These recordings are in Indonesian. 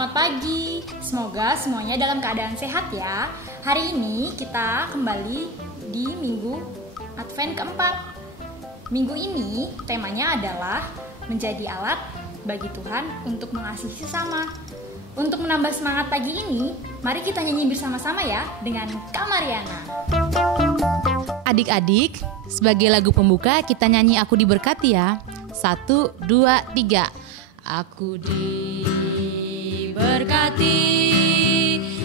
selamat pagi. Semoga semuanya dalam keadaan sehat ya. Hari ini kita kembali di minggu Advent keempat. Minggu ini temanya adalah menjadi alat bagi Tuhan untuk mengasihi sesama. Untuk menambah semangat pagi ini, mari kita nyanyi bersama-sama ya dengan Kak Mariana. Adik-adik, sebagai lagu pembuka kita nyanyi Aku Diberkati ya. 1, 2, 3. Aku diberkati,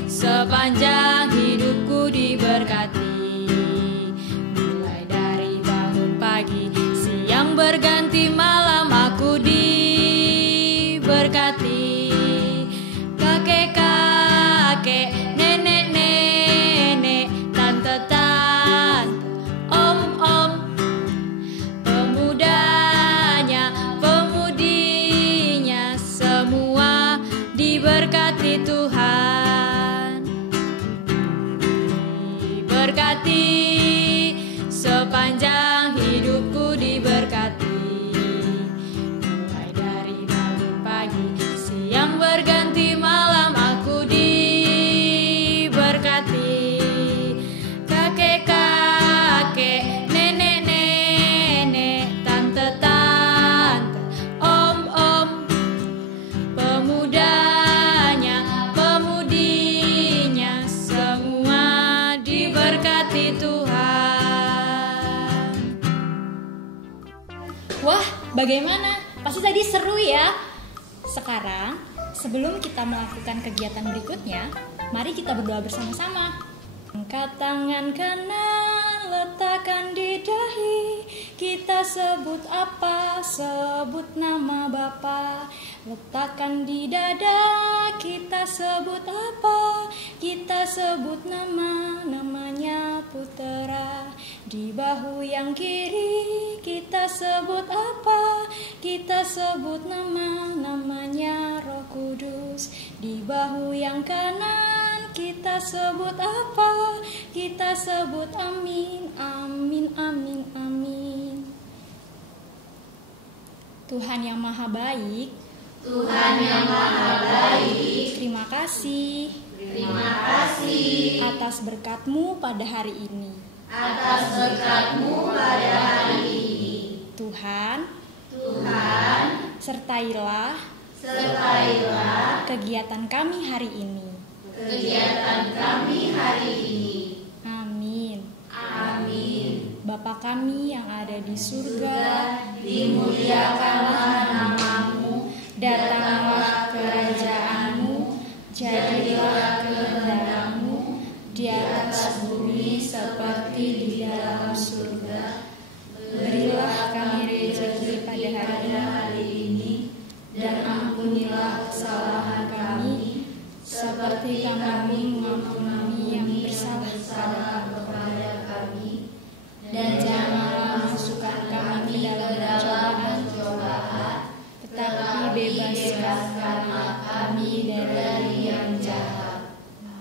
sepanjang hidupku diberkati. Mulai dari bangun pagi, siang berganti malam aku diberkati. Kakek-kakek, nenek-nenek, tante-tante, om-om, pemudanya, pemudinya, semua diberkati Tuhan. Diberkati, sepanjang hidupku diberkati. Mulai dari bangun pagi, siang berganti malam aku diberkati. Kakek-kakek, nenek-nenek, tante-tante, om-om, pemudanya, pemudinya, semua diberkati Tuhan. Wah, bagaimana? Pasti tadi seru ya. Sekarang, sebelum kita melakukan kegiatan berikutnya, mari kita berdoa bersama-sama. Angkat tangan kanan, letakkan di dahi. Kita sebut apa? Sebut nama Bapa. Letakkan di dada. Kita sebut apa? Kita sebut namanya Putera. Di bahu yang kiri kita sebut apa? Kita sebut namanya Roh Kudus. Di bahu yang kanan kita sebut apa? Kita sebut amin, amin, amin, amin. Tuhan yang Maha Baik, Tuhan yang Maha Baik, terima kasih atas berkat-Mu pada hari ini. atas berkat-Mu pada hari ini. Tuhan, sertailah kegiatan kami hari ini. kegiatan kami hari ini. Amin. Amin. Bapa kami yang ada di surga, Dimuliakanlah nama-Mu, datanglah kerajaan-Mu, jadilah kehendak-Mu di atas bumi seperti di dalam surga. Berilah kami rezeki pada hari ini, dan ampunilah kesalahan kami, seperti kami mengampuni yang bersalah kepada kami. Dan janganlah masukkan kami dalam cobaan, tetapi bebaskanlah kami dari yang jahat.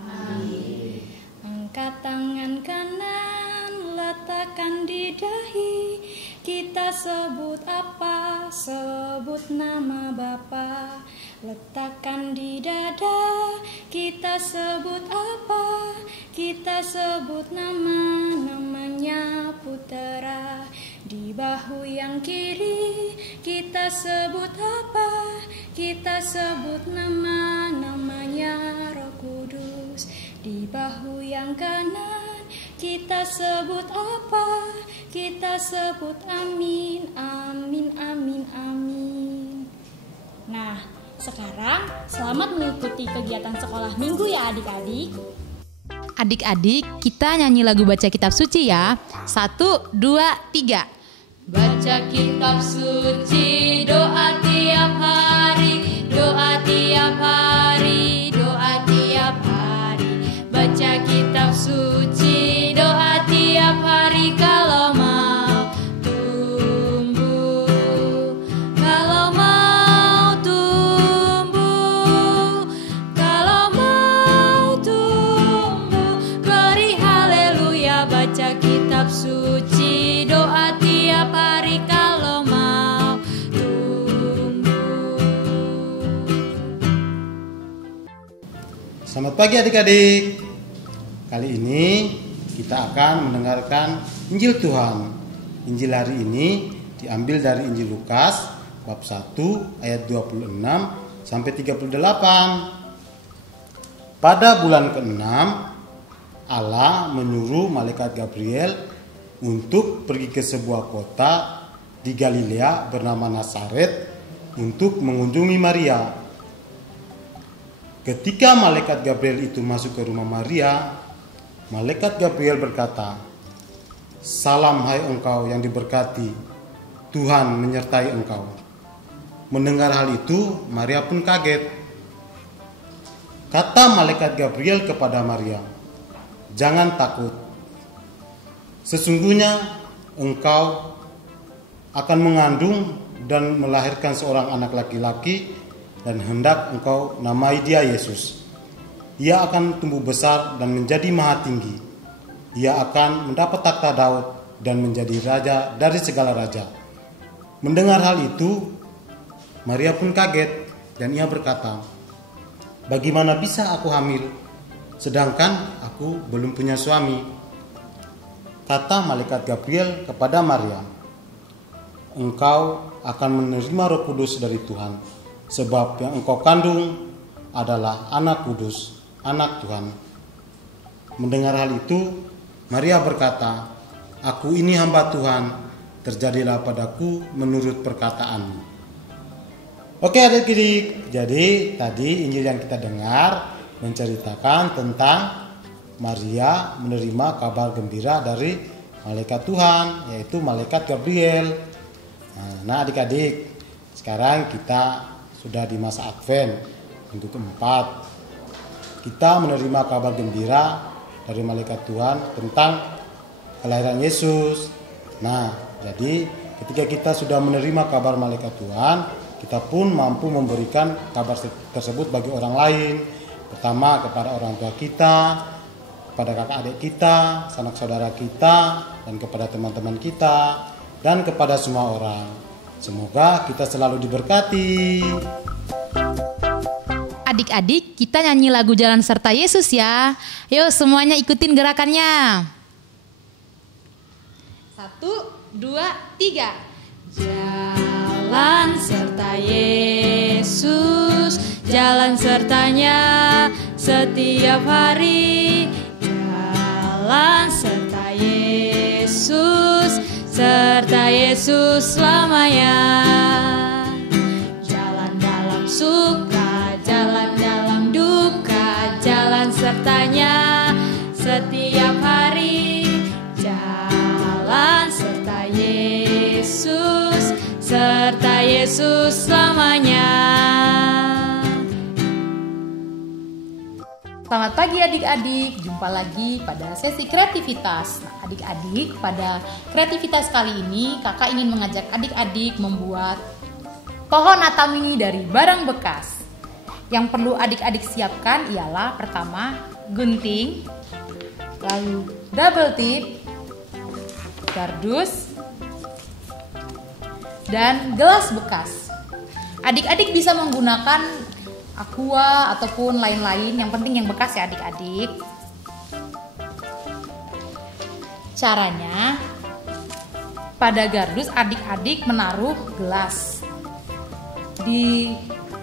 Amin. Angkat tangan kanan, letakkan di dahi. Kita sebut apa? Sebut nama Bapa. Letakkan di dada. Kita sebut apa? Kita sebut namanya Putera. Di bahu yang kiri kita sebut apa? Kita sebut namanya Roh Kudus. Di bahu yang kanan kita sebut apa? Kita sebut amin, amin, amin, amin. Nah, sekarang selamat mengikuti kegiatan sekolah minggu ya adik-adik. Adik-adik, kita nyanyi lagu baca kitab suci ya. 1, 2, 3. Baca kitab suci, doa tiap hari, doa tiap hari, doa tiap hari. Baca kitab suci, doa tiap hari kalau mau tumbuh. Kalau mau tumbuh, kalau mau tumbuh. Glory haleluya, baca kitab suci, doa tiap hari kalau mau tumbuh. Selamat pagi adik-adik. Kali ini kita akan mendengarkan Injil Tuhan. Injil hari ini diambil dari Injil Lukas bab 1 ayat 26 sampai 38. Pada bulan ke-6 Allah menyuruh malaikat Gabriel untuk pergi ke sebuah kota di Galilea bernama Nazaret untuk mengunjungi Maria. Ketika malaikat Gabriel itu masuk ke rumah Maria, malaikat Gabriel berkata, "Salam hai engkau yang diberkati, Tuhan menyertai engkau." Mendengar hal itu, Maria pun kaget. Kata malaikat Gabriel kepada Maria, "Jangan takut. Sesungguhnya engkau akan mengandung dan melahirkan seorang anak laki-laki dan hendak engkau namai dia Yesus. Ia akan tumbuh besar dan menjadi maha tinggi. Ia akan mendapat takhta Daud dan menjadi raja dari segala raja." Mendengar hal itu, Maria pun kaget dan ia berkata, "Bagaimana bisa aku hamil, sedangkan aku belum punya suami?" Kata malaikat Gabriel kepada Maria, "Engkau akan menerima Roh Kudus dari Tuhan, sebab yang engkau kandung adalah anak kudus, anak Tuhan." Mendengar hal itu, Maria berkata, "Aku ini hamba Tuhan, terjadilah padaku menurut perkataanmu." Oke adik-adik, jadi tadi Injil yang kita dengar menceritakan tentang Maria menerima kabar gembira dari malaikat Tuhan, yaitu malaikat Gabriel. Nah adik-adik, sekarang kita sudah di masa Advent, minggu keempat. Kita menerima kabar gembira dari malaikat Tuhan tentang kelahiran Yesus. Nah, jadi ketika kita sudah menerima kabar malaikat Tuhan, kita pun mampu memberikan kabar tersebut bagi orang lain. Pertama kepada orang tua kita, kepada kakak adik kita, sanak saudara kita, dan kepada teman-teman kita, dan kepada semua orang. Semoga kita selalu diberkati. Adik-adik, kita nyanyi lagu Jalan Serta Yesus ya. Yuk semuanya ikutin gerakannya. 1, 2, 3. Jalan serta Yesus, jalan sertanya setiap hari. Jalan serta Yesus, serta Yesus selamanya. Jalan dalam suka, jalan dalam duka, jalan sertanya setiap hari. Jalan serta Yesus, serta Yesus selamanya. Selamat pagi adik-adik, jumpa lagi pada sesi kreativitas. Nah, adik-adik, pada kreativitas kali ini kakak ingin mengajak adik-adik membuat pohon Natal mini dari barang bekas. Yang perlu adik-adik siapkan ialah pertama gunting, lalu double tip, kardus, dan gelas bekas. Adik-adik bisa menggunakan aqua ataupun lain-lain, yang penting yang bekas ya adik-adik. Caranya, pada kardus adik-adik menaruh gelas. Di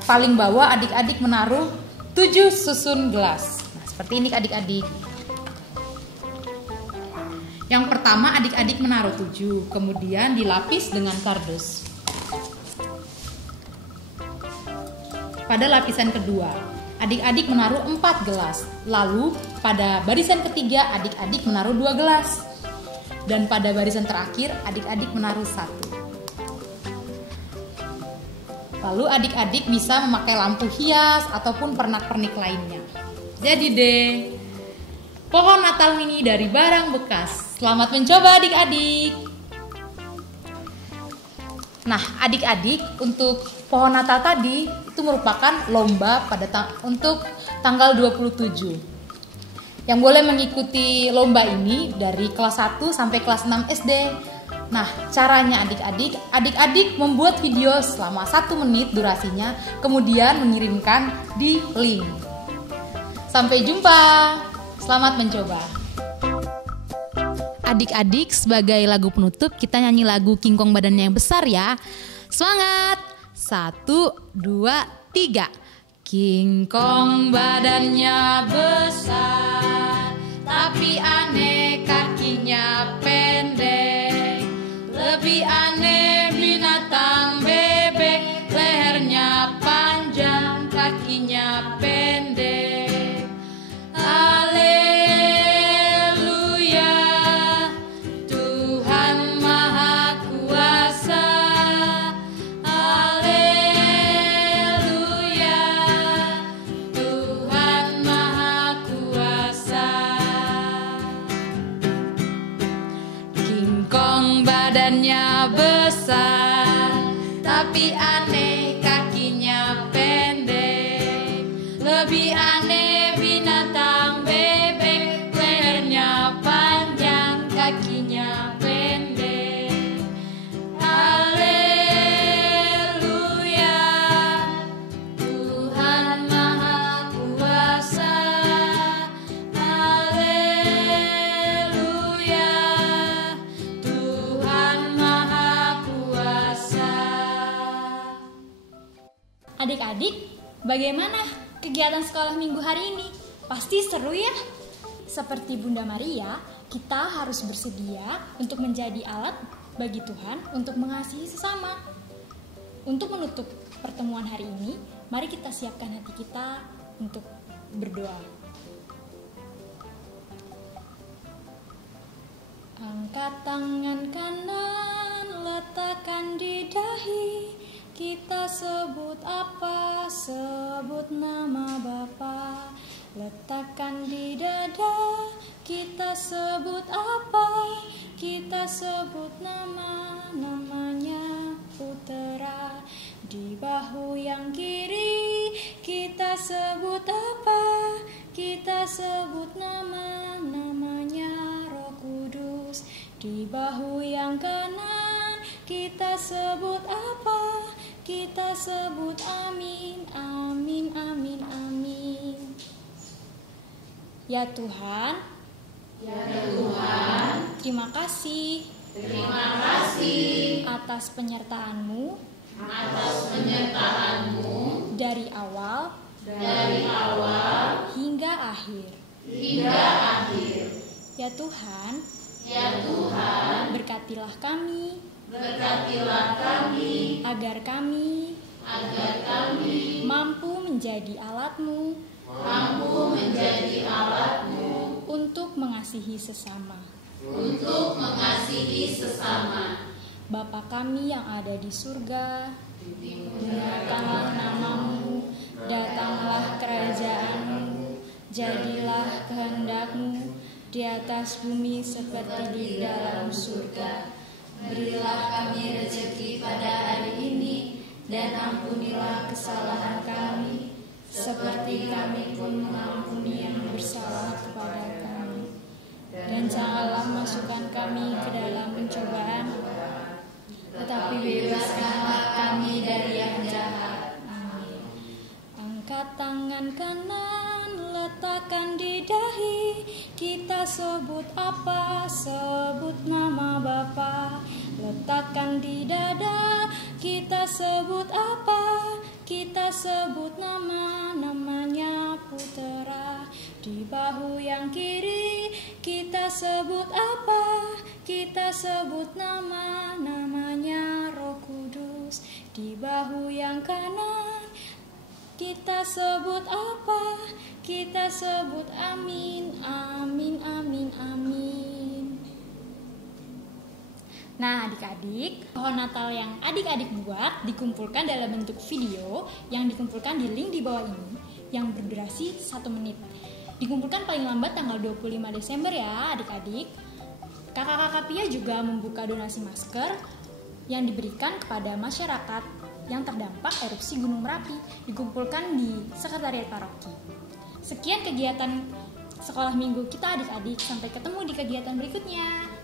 paling bawah adik-adik menaruh 7 susun gelas. Nah, seperti ini adik-adik. Yang pertama adik-adik menaruh 7, kemudian dilapis dengan kardus. Pada lapisan kedua, adik-adik menaruh 4 gelas. Lalu pada barisan ketiga adik-adik menaruh 2 gelas. Dan pada barisan terakhir adik-adik menaruh 1. Lalu adik-adik bisa memakai lampu hias ataupun pernak-pernik lainnya. Jadi deh, pohon Natal mini dari barang bekas. Selamat mencoba adik-adik. Nah adik-adik, untuk pohon Natal tadi itu merupakan lomba untuk tanggal 27. Yang boleh mengikuti lomba ini dari kelas 1 sampai kelas 6 SD. Nah, caranya adik-adik membuat video selama 1 menit durasinya, kemudian mengirimkan di link. Sampai jumpa. Selamat mencoba. Adik-adik, sebagai lagu penutup kita nyanyi lagu King Kong badannya yang besar ya. Semangat. 1, 2, 3. King Kong badannya besar, tapi aneh kakinya pendek. Lebih aneh binatang bebek, lehernya panjang, kakinya pendek. Haleluya, Tuhan Maha Kuasa. Haleluya, Tuhan Maha Kuasa. King Kong badannya besar, tapi aneh kakinya pendek. Lebih aneh binatang bebek, lehernya panjang, kakinya pendek. Haleluya, Tuhan Maha Kuasa. Haleluya, Tuhan Maha Kuasa. Adik-adik, bagaimana kegiatan sekolah minggu hari ini? Pasti seru ya? Seperti Bunda Maria, kita harus bersedia untuk menjadi alat bagi Tuhan untuk mengasihi sesama. Untuk menutup pertemuan hari ini, mari kita siapkan hati kita untuk berdoa. Angkat tangan kanan, letakkan di dahi. Kita sebut apa? Sebut nama Bapa. Letakkan di dada. Kita sebut apa? Kita sebut namanya Putera. Di bahu yang kiri kita sebut apa? Kita sebut namanya Roh Kudus. Di bahu yang kanan kita sebut apa? Kita sebut amin, amin, amin, amin. Ya Tuhan, terima kasih atas penyertaan-Mu dari awal hingga akhir. Ya Tuhan, berkatilah kami agar kami mampu menjadi alat-Mu untuk mengasihi sesama. Bapa kami yang ada di surga, dimuliakanlah nama-Mu, datanglah kerajaan-Mu, jadilah kehendak-Mu di atas bumi seperti di dalam surga. Berilah kami rezeki pada hari ini, dan ampunilah kesalahan kami, seperti kami pun mengampuni yang bersalah kepada kami. Dan janganlah masukkan kami ke dalam pencobaan, tetapi bebaskanlah kami dari yang jahat. Amin. Angkat tangan kanan, letakkan di dahi. Kita sebut apa? Sebut nama Bapa. Letakkan di dada. Kita sebut apa? Kita sebut namanya Putera. Di bahu yang kiri kita sebut apa? Kita sebut namanya Roh Kudus. Di bahu yang kanan kita sebut apa? Kita sebut amin, amin, amin, amin. Nah adik-adik, pohon Natal yang adik-adik buat dikumpulkan dalam bentuk video yang dikumpulkan di link di bawah ini yang berdurasi 1 menit. Dikumpulkan paling lambat tanggal 25 Desember ya adik-adik. Kakak-kakak Pia juga membuka donasi masker yang diberikan kepada masyarakat yang terdampak erupsi Gunung Merapi, dikumpulkan di Sekretariat Paroki. Sekian kegiatan sekolah minggu kita adik-adik, sampai ketemu di kegiatan berikutnya.